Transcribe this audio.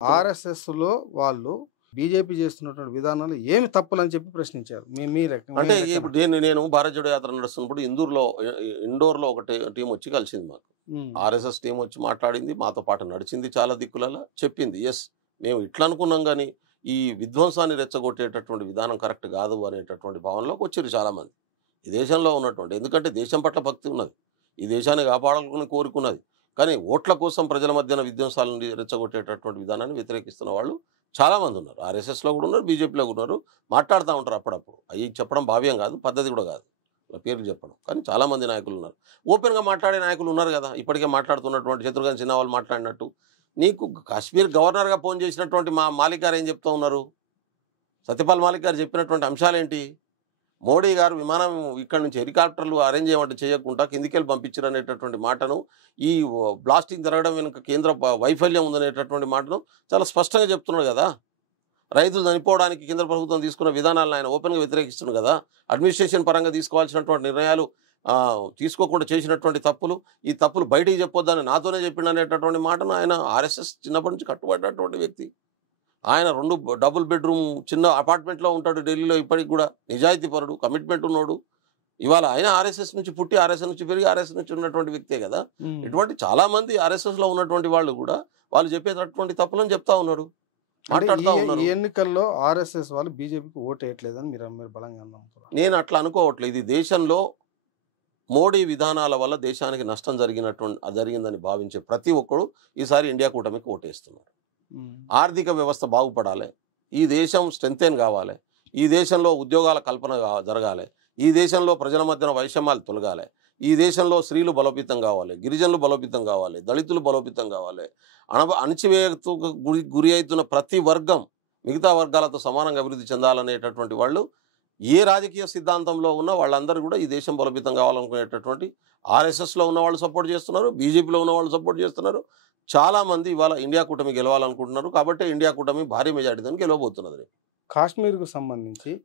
ఆర్ఎస్ఎస్‌లో వాళ్ళు బీజేపీ చేస్తున్నటువంటి విధానాలు ఏమి తప్పులని చెప్పి ప్రశ్నించారు. మీ అంటే లెక్కన. ఇప్పుడు నేను భారత్ జోడో యాత్ర నడుస్తున్నప్పుడు ఇండోర్‌లో ఒక టీమ్ వచ్చి కలిసింది మాకు. హ్మ్. ఆర్ఎస్ఎస్ టీమ్ వచ్చి మాట్లాడింది. మాతో పాటు నడిచింది చాలా దిక్కులలో. చెప్పింది. యెస్. మేము ఇట్లా అనుకున్నాం గానీ, ఈ విధ్వంసాన్ని రెచ్చగొట్టేటటువంటి విధానం కరెక్ట్ కాదు అనేటటువంటి భావనలోకి వచ్చిర్రు చాలామంది. ఈ దేశంలో ఉన్నటువంటి ఎందుకంటే దేశం పట్ల భక్తి ఉన్నది. ఈ దేశాన్ని కాపాడాలని కోరుకున్నది. కానీ ఓట్ల కోసం ప్రజల మధ్యన విధ్వంసాలను రెచ్చగొట్టేటటువంటి విధానాన్ని వ్యతిరేకిస్తున్న వాళ్ళు చాలామంది ఉన్నారు. ఆర్ఎస్ఎస్‌లో కూడా ఉన్నారు. బీజేపీలో కూడా ఉన్నారు. మాట్లాడుతా ఉంటారు అప్పుడప్పుడు. అయి చెప్పడం భావ్యం కాదు. పద్ధతి కూడా కాదు. వాళ్ళ పేర్లు చెప్పడం. కానీ చాలామంది నాయకులు ఉన్నారు. ఓపెన్‌గా మాట్లాడే నాయకులు ఉన్నారు కదా! ఇప్పటికే మాట్లాడుతున్నటువంటి శత్రుఘ్న సిన్హా వాళ్ళు మాట్లాడినట్టు. నీకు కాశ్మీర్ గవర్నర్‌గా ఫోన్ చేసినటువంటి మాలిక్ గారు ఏం చెప్తా ఉన్నారు? సత్యపాల్ మాలిక్ గారు చెప్పినటువంటి అంశాలేంటి? మోడీ గారు విమానం ఇక్కడి నుంచి హెలికాప్టర్లు అరేంజ్ చేయమంటే చేయకుండా కిందికెళ్ళి పంపించారు అనేటటువంటి మాటను, ఈ బ్లాస్టింగ్ జరగడం వెనుక కేంద్ర వైఫల్యం ఉందనేటటువంటి మాటను చాలా స్పష్టంగా చెప్తున్నాడు కదా! రైతులు చనిపోవడానికి కేంద్ర ప్రభుత్వం తీసుకున్న విధానాలను ఆయన ఓపెన్‌గా వ్యతిరేకిస్తున్నాడు కదా! అడ్మినిస్ట్రేషన్ పరంగా తీసుకోవాల్సినటువంటి నిర్ణయాలు తీసుకోకుండా చేసినటువంటి తప్పులు, ఈ తప్పులు బయటికి చెప్పొద్దని నాతోనే చెప్పిండనేటటువంటి మాటను ఆయన ఆర్ఎస్ఎస్ చిన్నప్పటి నుంచి కట్టుబడినటువంటి వ్యక్తి. ఆయన 2 డబుల్ బెడ్‌రూమ్ చిన్న అపార్ట్మెంట్‌లో ఉంటాడు ఢిల్లీలో ఇప్పటికి గూడా. నిజాయితీపరుడు, కమిట్మెంట్ ఉన్నోడు. ఇవాళ ఆయన ఆర్ఎస్ఎస్ నుంచి పుట్టి, ఆర్ఎస్ఎస్ నుంచి పెరిగి, ఆర్ఎస్ఎస్ నుంచి ఉన్నటువంటి వ్యక్తే గదా! హ్మ్. ఇటువంటి చాలామంది ఆర్ఎస్ఎస్‌లో ఉన్నటువంటి వాళ్ళు గూడా వాళ్ళు చెప్పేటటువంటి తప్పులను చెప్తా ఉన్నారు. అంటే మాట్లాడుతా ఈ ఉన్నారు. ఈ ఎన్నికల్లో ఆర్ఎస్ఎస్ వాళ్ళు బీజేపీకి ఓటేయట్లేదని మీరు బలంగా నమ్ముతున్నారు. నేను అట్లా అనుకోవట్లేదు. ఇది దేశంలో మోడీ విధానాల వల్ల దేశానికి నష్టం జరిగిందని భావించే ప్రతి ఒక్కడు ఈసారి ఇండియా కూటమికి ఓటేస్తున్నారు. హ్మ్. ఆర్థిక వ్యవస్థ బాగుపడాలి. ఈ దేశం స్ట్రెంథెన్ కావాలి. ఈ దేశంలో ఉద్యోగాల కల్పన జరగాలి. ఈ దేశంలో ప్రజల మధ్యన వైషమ్యాలు తొలగాలి. ఈ దేశంలో స్త్రీలు బలోపేతం కావాలి. గిరిజనులు బలోపేతం కావాలి. దళితులు బలోపేతం కావాలి. అణచివేతకు గురి అవుతున్న ప్రతి వర్గం మిగతా వర్గాలతో సమానంగా అభివృద్ధి చెందాలనేటటువంటి వాళ్ళు ఏ రాజకీయ సిద్ధాంతంలో ఉన్నా వాళ్ళందరూ కూడా ఈ దేశం బలోపేతం కావాలనుకునేటటువంటి ఆర్ఎస్ఎస్‌లో ఉన్న వాళ్ళు సపోర్ట్ చేస్తున్నారు. బీజేపీలో ఉన్న వాళ్ళు సపోర్ట్ చేస్తున్నారు. చాలామంది ఇవాళ ఇండియా కూటమి గెలవాలనుకుంటున్నారు. కాబట్టి ఇండియా కూటమి భారీ మెజారిటీతో గెలవబోతున్నది. కాశ్మీర్‌కు సంబంధించి